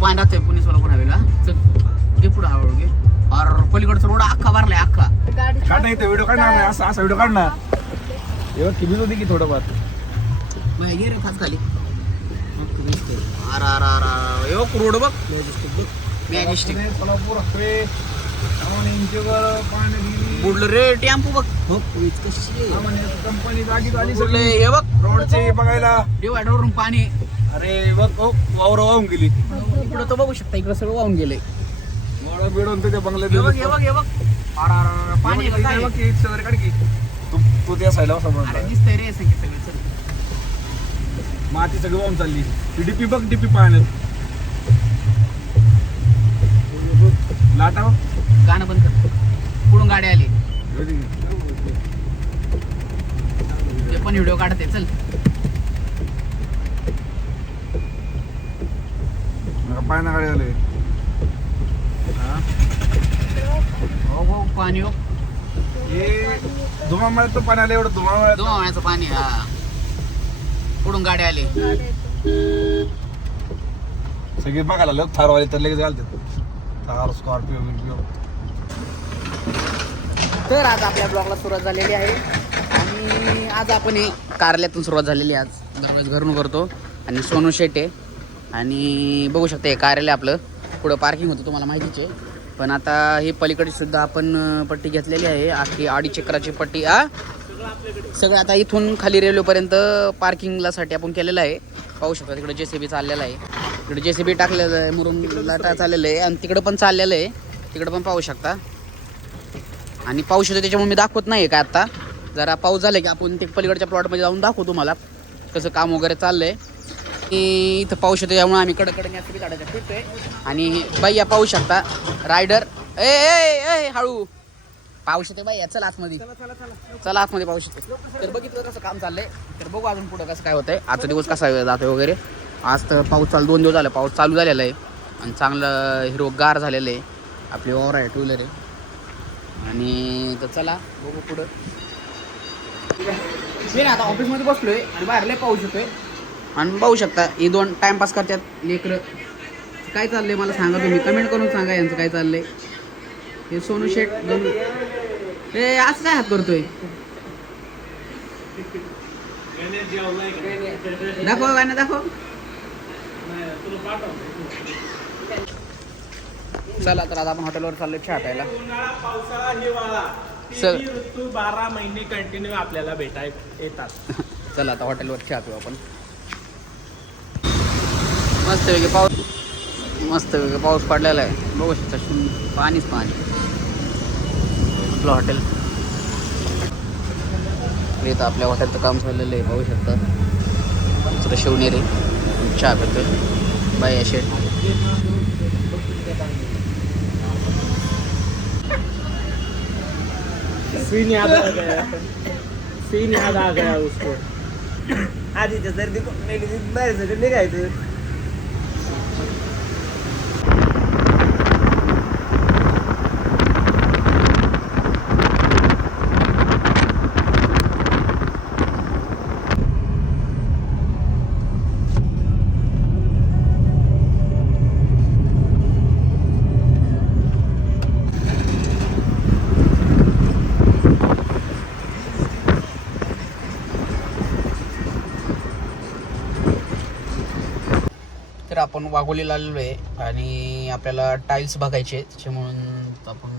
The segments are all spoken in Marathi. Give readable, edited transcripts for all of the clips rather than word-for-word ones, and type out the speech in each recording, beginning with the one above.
पाणी राहतंय पुणे सोलापूर हवेला. चल घे पुढं हळूहळू घे. अरे पलीकडचा रोड अख्खा भरलाय अख्खा. काढ नाही व्हिडिओ काढणार नाही, असा असा व्हिडिओ काढणार. एवढं किती होती की थोडंफार ये रे खास खाली. अरे अरे अरे यो रोड बघ मॅजेस्टिक. सोलापूर हवे पाणी बुडलं रे टेम्पो बघ. कशी कंपनी जागी झाली बुडलं सगळी हे बघ रोडचे बघायला. डिवायडरवरून पाणी. अरे बघ वावर वाहून गेली. इकडं तर बघू शकता इकडं सगळं वाहून गेलंय. मोडा बिडून त्याच्या बंगल्यात हे बघ हे बघ हे बघ. अरे अरे अरे पाणी आहे का काय? बघ की शेजारी काढ की तू त्या साईडला समोर अरे दिसतंय रे सगळे सगळे. चल माती सगळी वाहून चालली. डीपी बघ डीपी पाण्यात लाटा बघ. गाणं बंद कर. पुढून गाडी आली ते पण व्हिडिओ काढते. चल पाय गाडी आले. हो हो पाणी हो. हे धुमामळ्यात तो पाणी आलं. एवढं धुमामळ्यात धुमावण्याचं पाणी. हा पुढून गाडी आली. सगळे बघायला लोक थारवाले तर लगेच घालतात थार स्कॉर्पिओ बिर्पिओ. तर आज आपल्या ब्लॉगला सुरुवात झालेली आहे आणि आज आपण हे कारल्यातून सुरुवात झालेली आहे. आज दरवेळेस घरून करतो आणि सोनू शेट आहे आणि बघू शकता हे कार्यालय आपलं. पुढं पार्किंग होतं तुम्हाला माहितीच आहे. पण आता ही पलीकडे सुद्धा आपण पट्टी घेतलेली आहे. अख्खी 2.5 चक्राची पट्टी. सगळं आता इथून खाली रेल्वेपर्यंत पार्किंगला साठी आपण केलेलं आहे. पाहू शकता तिकडे JCB चाललेलं आहे. इकडे JCB टाकलेलं आहे. मुरुम लाटा चाललेलं आहे आणि तिकडं पण चाललेलं आहे. तिकडं पण पाहू शकता आणि पाऊस येतो त्याच्यामुळे मी दाखवत नाही का आत्ता. जरा पाऊस झाला की आपण ते पलीकडच्या प्लॉटमध्ये जाऊन दाखवू तुम्हाला कसं काम वगैरे चाललं आहे. इथं पाऊस येतो त्यामुळे आम्ही कडकडे JCB काढायचं फिरतोय. आणि बाई या पाहू शकता रायडर. ए ए हळू पाऊस येते बाई. चला आतमध्ये चला आतमध्ये पाऊस येते. तर बघितलं कसं काम चाललंय. तर बघू अजून पुढं कसं काय होतंय. आजचा दिवस कसा जातोय वगैरे. आज तर पाऊस 2 दिवस झाला पाऊस चालू झालेला आहे आणि चांगलं हिरवगार झालेलं आहे. आपली ओव्हर आहे 2 व्हीलर आहे आणि तर चला बघू पुढं. मी ना आता ऑफिसमध्ये बसलोय आणि बाहेर लय पाऊस येतोय आणि बघू शकता हे 2 टाइमपास करतात लेकरं. काय चाललंय मला सांगा तुम्ही कमेंट करून सांगा यांचं काय चाललंय. हे सोनू शेट हे असं काय हात करतोय. दाखव गाणं दाखव. चला तर आता आपण हॉटेलवर चाललोय चहा प्यायला. पावसाळा हिवाळा तिन्ही ऋतू 12 महिने कंटिन्यू आपल्याला भेटायला येतात. चला आता हॉटेलवर चहा पिऊ आपण. मस्तपैकी पाऊस पडलेला आहे. बघू शकता पाणीच पाणी. आपलं हॉटेल इथं आपल्या हॉटेलचं काम चाललेलं आहे. पाहू शकता दुसरं शिवनेरी चहा पितोय बाई शेट. सीन याद आ गया उसको. आधीच्या सर्दी बाहेर सगळं निघायचं. तर आपण वाघोलीला आलेलो आहे आणि आपल्याला टाईल्स बघायचे त्याच्यामुळं आपण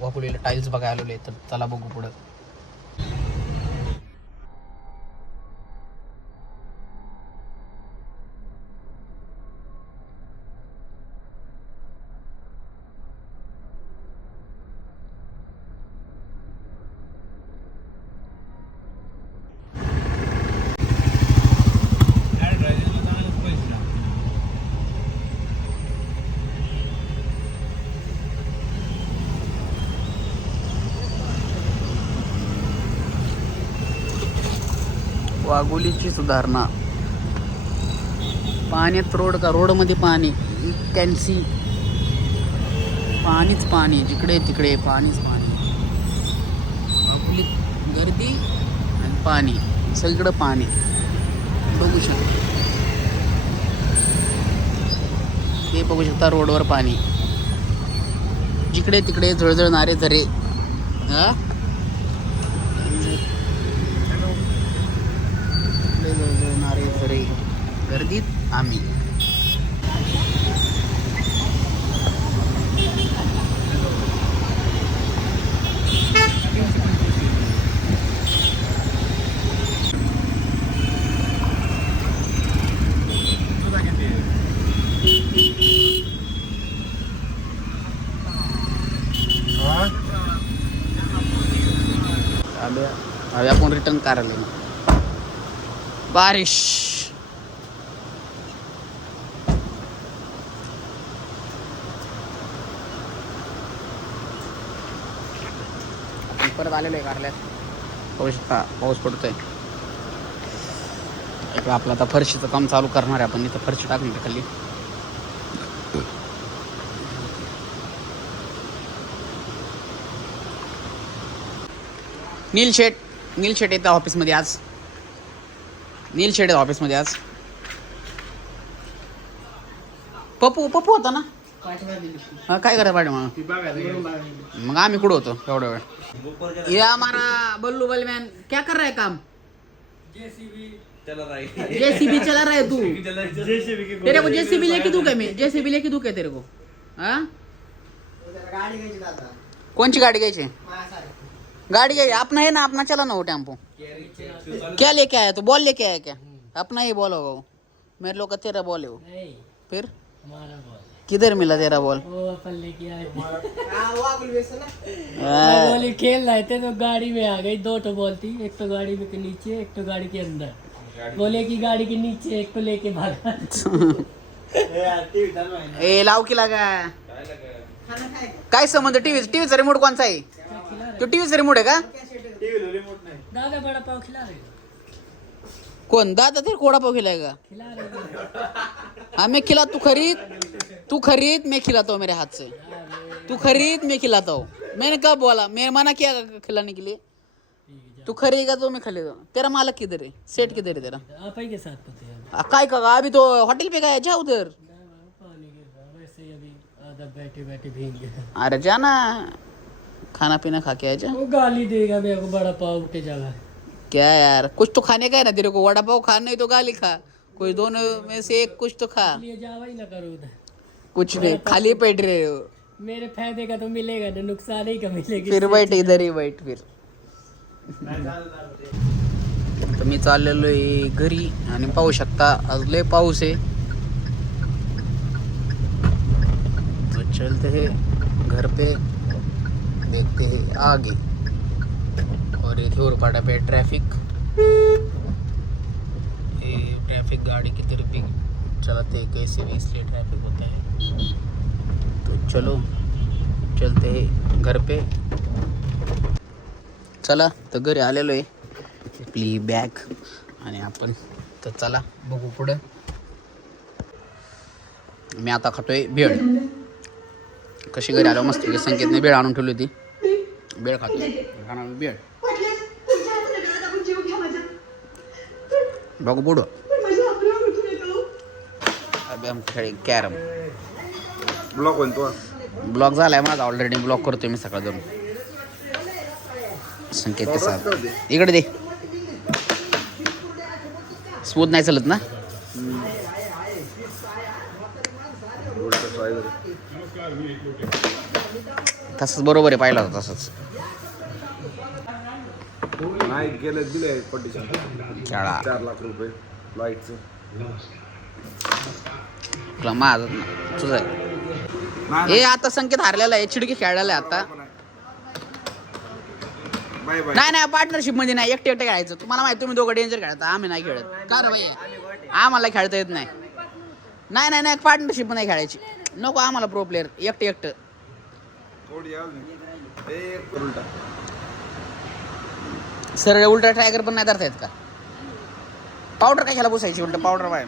वाघोलीला टाईल्स बघायला आलेलो आहे. तर चला बघू पुढं. वाघोलीची सुधारणा. पाण्यात रोड का रोडमध्ये पाणी. कॅन सी पाणीच पाणी. जिकडे तिकडे पाणीच पाणी. वाघोलीत गर्दी आणि पाणी सगळीकडं पाणी बघू शकता. ते बघू शकता रोडवर पाणी, जिकडे तिकडे झुळझुळणारे झरे. हा झुळझुळणारे झरे, गर्दीत आम्ही. अभी आपण रिटर्न करायला बारिश. आपण परत आलेलो आहे कारल्यात. पाहू शकता पाऊस पडतोय. आपलं आता फरशीचं काम चालू करणार आहे आपण. इथं फरशी टाकणार खाली. नील शेट येतं ऑफिसमध्ये आज. नील शेट येतं ऑफिसमध्ये आज. पप्पू होता ना. हा काय करा पाहिजे मग आम्ही कुठं होतो एवढा वेळ. ये हमारा बल्लू बलमैन क्या कर रहा है काम. जेसीबी चला रहा है तू. तेरे को जेसीबी लेके दूं क्या मैं. जेसीबी लेके दूं क्या तेरे को. हाँ कौन सी गाड़ी घ्यायची. गाड़ी गई अपना है ना. अपना चला ना वो टेम्पो. क्या लेके आया तू. बॉल लेके आया क्या. अपना ही बॉल होगा वो. मेरे लोग का तेरा बॉल है वो. फिर किधर मिला तेरा बॉल. गोली खेल रहे थे तो गाड़ी में आ गई. 2 बॉल थी. एक तो गाड़ी में के नीचे, एक तो गाड़ी के अंदर. बोले कि गाड़ी के नीचे, एक तो लेके भागा. ए लाव की लागा. काय संबंध. टीव्हीचा रिमोट कोणचा आहे. तो टीव्हीचा रिमोट आहे का. दादा बड़ा पाव खिला रहे. कौन दादा तेरे कोड़ा पाव खिलाएगा. खिला रहे. हाँ मैं खिला. तू खरीद मैं खिलाता हूँ मेरे हाथ से. तू खरीद मैं खिलाता हूँ. मैंने कब बोला. मैं मना किया खिलाने के लिए. तू खरीदेगा तो मैं खिलाता हूँ. तेरा मालक किधर है. सेठ किधर है तेरा. आप ही के साथ पते हैं. काय का अभी तो होटल पे गया. जा उधर. पानी गिर रहा वैसे ही अभी आधा बैठे भीग गया. अरे जाना खाना पीना खा के आ जा. वो गाली देगा मेरे को. बड़ा पाव के जगह. क्या यार कुछ तो खाने का है ना तेरे को. वड़ा पाव खा नहीं तो गाली खा. कोई दोनों में से एक कुछ तो खा. लिए जावा ही ना करो उधर. कुछ नहीं खाली पेट रहे हो. मेरे फायदे का तो मिलेगा ना. नुकसान ही का मिलेगा. फिर बैठ इधर ही बैठ फिर. तर मी चाललेलो आहे घरी आणि पाहू शकता आज लय पाऊस आहे. तो चलते हैं घर पे देखते हैं आगे. और ये धूरपाड़ा पे ट्रैफिक गाड़ी की तरफ भी चलाते हैं कैसे भी इसलिए ट्रैफिक होता है. तो चलो चलते हैं घर पे. चला तर घरी आलेलो आहे. आपली बॅग आणि आपण तर चला बघू पुढं. मी आता खातोय भेळ. कशी घरी आलो मस्त संकेतने भेळ आणून ठेवली होती. भेळ खातोय. खाणार भेळ. बघू पुढं. अभि हम खेळे कॅरम. ब्लॉक होईल तो. ब्लॉक झालाय माझा ऑलरेडी. ब्लॉक करतोय मी सकाळ जाऊन संकेत के साथ. इकडे दे. स्मूथ नाही चालत ना. तसंच बरोबर आहे. पाहिला होता तसंच. नाही गेलं दिले पटिशन. खेळा 4 लाख रुपये लाईटचं. तुला माझं तुझं आहे. हे आता संकेत हारलेला आहे. चिडकी खेळलेला आहे आता. Bye bye. नाही पार्टनरशिप मध्ये नाही. एकटे खेळायचं. तुम्हाला माहिती तुम्ही दोघं डेंजर खेळता. आम्ही नाही खेळत. का रे भाई आम्हाला खेळता येत नाही. नाही पार्टनरशिप नाही खेळायची. नको आम्हाला प्रो प्लेअर. एकटं थोडी अजून एक उलटा. सरळ उलटा टायगर पण नाही धरता येत का. पावडर कशाला पुसायची. उलट पावडर बाय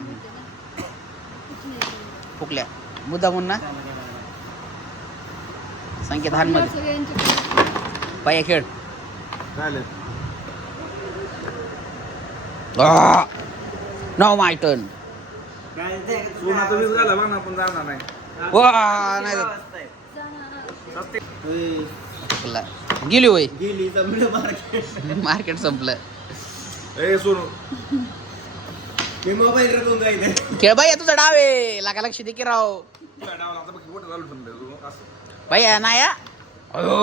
फुकल्या मुद्दा म्हणून ना. संकेत हान मध्ये पाया खेळ. झाले. नाव माय टर्न. काय ते सोना तर वीस झाला बघ ना पण जाणार नाही वा नाही जात. चला. गेली वय गेली जमलं मार्केट मार्केट संपलं. ए सोनू मी मोबाईल रकून जायचं खेळ बाई तुझा डाव आहे लागा लक्ष दे की राव. तुला डाव लागला बघ मोठं झालं समजा तू असं भैया नाही हा? अयो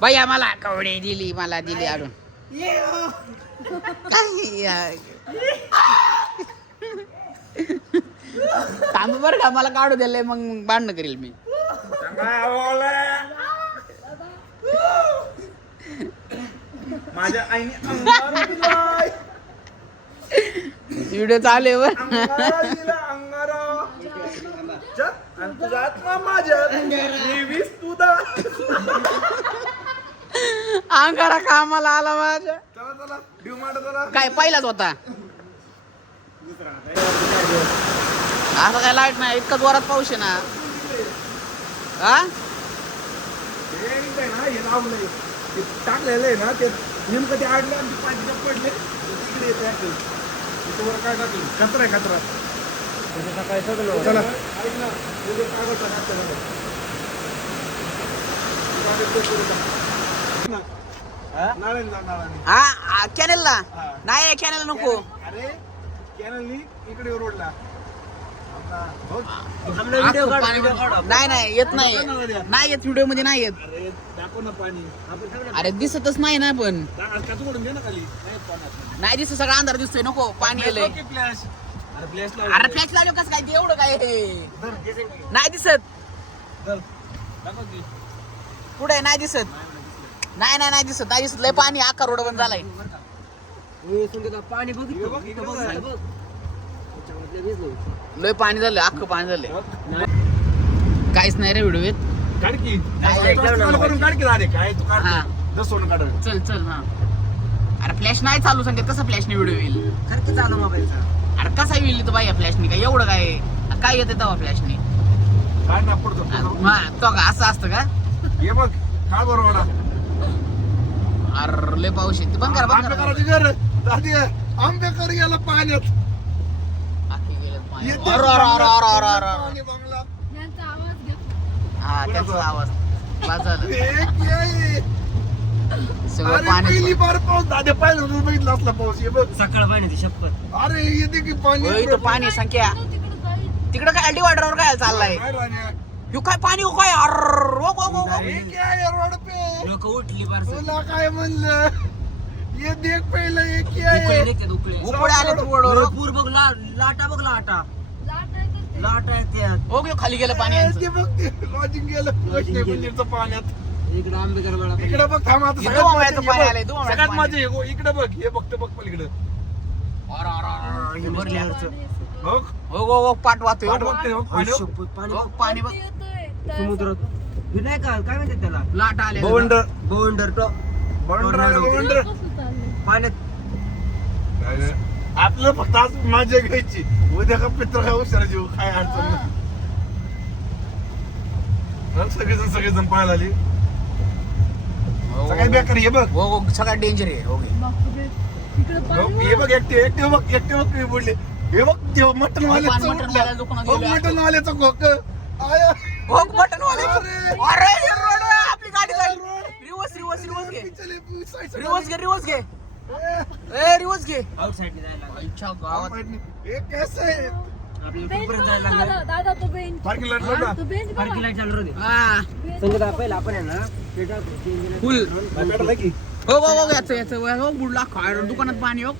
भैया मला कवडे दिली मला दिली आणून काय या- थांब बरं का मला काढू दिलंय मग भांडणं करील मी. चांगला बोला. माझ्या आईने अंगारा दिलाय. व्हिडिओ चालू आहे वर. अंगारा दिला अंगारा चल, आणि तुझा आत्मा माझ्यात मी वीस तुझा अंगारा कामाला आला माझ्या. चला चला डिव मांडा चला काय पहिलाच होता असं काय लाईट नाही इतकं जोरात पाऊस आहे ना. हा हे काय ना हे लावलंय ते टाकलेलं आहे ना ते नेमकं ते आडलं आणि ते पाणी पडले तिकडे येते ऍक्च्युअली. तिथं वर काय टाकलं कचरा आहे कचरा. चला ऐक ना तुझे कागद टाकायचं बघा. नारायण जा नारायण. हा कॅनेलला हा. नाही कॅनेल नको. अरे कॅनलनी इकडे रोडला हो. व्हिडिओ काढ व्हिडिओ काढ नाही नाही येत नाही नाही येत व्हिडिओ मध्ये नाही येत. अरे दाखव ना पाणी आपण सगळं अरे दिसतच नाही ना पण काचूकडून घे ना खाली नाही पाण्यात. नाही दिसत सगळा अंधार दिसतोय नको पाणी येलंय. फ्लॅश अरे फ्लॅश लाव. अरे फ्लॅश लावलं कसं काय ते एवढं काय हे नाही दिसत दाखव की. पुढे नाही दिसत नाही नाही नाही दिसत लय पाणी आकार रोड बंद झालाय. पाणी हे बघितलं बघ, इकडं बघ. त्याच्यामधलं वीज लय पाणी झालं अख्खं पाणी झालंय. काहीच नाही रे व्हिडिओ येत. काढ की. काय चालू करून काढ की रे. काय तू काढ हा. जस सोनं काढ. चल चल हा. अरे फ्लॅश नाही चालू सांगते कसं फ्लॅशने व्हिडिओ येईल. खरं चालू मोबाईलचा अरे कसा येईल तो बाई फ्लॅशने काय एवढं काय येते तेव्हा फ्लॅशने. काढ ना पडतो. हा तो का असं असतं का. हे बघ काढ बरोबर अरे लय पाऊस येते बंद करा बंद करा. करायची घर दादी आंबेकर गेला पाण्यात. आखी गेलं पाणी. येते अरे, अरे, अरे, अरे, अरे, अरे, अरे. पाणी बंगला. हा त्याचा आवाज बाद झालं एक ये. सगळं अरे पाणी. पहिली बार पाऊस दादे पाहिलं होतं, बघितलं असला पाऊस हे बघ. सकाळ पाण्याची शपथ अरे येते की पाणी. होय, इथं पाणी संख्या तिकडं काय डिवायडरवर काय चाललाय. काय राण्या? ह्यो काय पाणी हो काय अरे वो, वो, वो, वो. हे काय आहे रोड पे? लोक उठली बार तुला काय म्हणलं ये देख पहिलं एक आहे. उकळे आले रोडवर. पूर बघ लाटा बघ लाटा येतात हो गे खाली गेलं पाणी यांचं. ते बघ ते लॉजिंग गेलं Lodging गेलं. मंदिरचं पाण्यात. इकडे आंबेकर बाळा इकडे बघ थांब आता हे सगळ्यात दोन मजा वेळाचं पाणी हे आलंय, बघ. दोन वेळाचं सगळ्यात पाणी. मजा आहे. हो, इकडे बघ हे बघ पलीकडे अरे, अरे, अरे, अरे, भरली आहे. बघ हो हो हो पाठ वाहतोय पाठ हो. बघते हो, पाणी बघ. पाणी हो, पाणी बघ समुद्रात हे नाही का काय म्हणतात त्याला लाट आले बवंडर बवंडर बवंडर आलं, बवंडर. पाण्यात आपलं फक्त आज मजा घ्यायची उद्या का पित्र काय उशारा जीव काय अडचण नाही. चल, सगळेजण पाहायला आली सगळ्यात बेकार हे बघ हो हो सगळ्यात डेंजर आहे हो गे. बघ, हे बघ एकटे बघ मी बोलले हे बघ ते मटन वाल्याचं मटण वाल्या दुकानात बघ गेलो मटन वाल्याचं खोक आया. हो मटण वाले अरे. अरे हे रोड आहे, आपली गाडी जाईल. रिवर्स रिवर्स रिवर्स घे चले, साईड- रिवर्स घे रिवर्स घे ए, ए रिवर्स घे. आउटसाइड जायला लागलं. आईच्या गावात हे कसं आहे आपल्याला कुठपर्यंत जायला लागलं दादा तो बेंच पार्किंग लॉट ना तो बेंच पार्किंग लाईट चालू होती हा संगीता पहिला आपण आहे ना ते टाकू, ते इंजिन फुल भेटला की हो हो हो याचं हो बुडला काय दुकानात पाणी हो.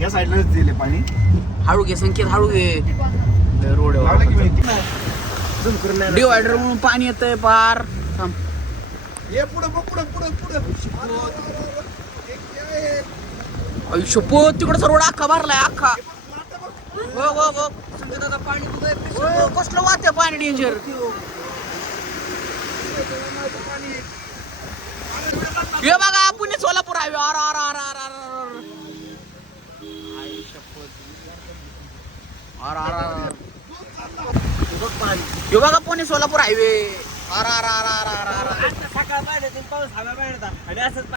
या साईडलाच दिले पाणी हळू घे संकेत हळू घे रोड लावलं की मी झूम करून नाही डिवायडर म्हणून पाणी येतंय पार थांब. ये पुढं बघ, पुढं आई शपथ तिकडं रोड अख्खा भरलाय अख्खा हो हो हो दादा पाणी बघ हो, कसलं वाहतंय पाणी डेंजर. हे बघा पुणे सोलापूर हायवे अर अर अर अर अर आई शपथ अर अर अर बघ पाणी हे बघा पुणे सोलापूर हायवे अर अर अर अर अर अर आता सकाळ पाहिजे पाऊस हवा पाहिजे आणि असंच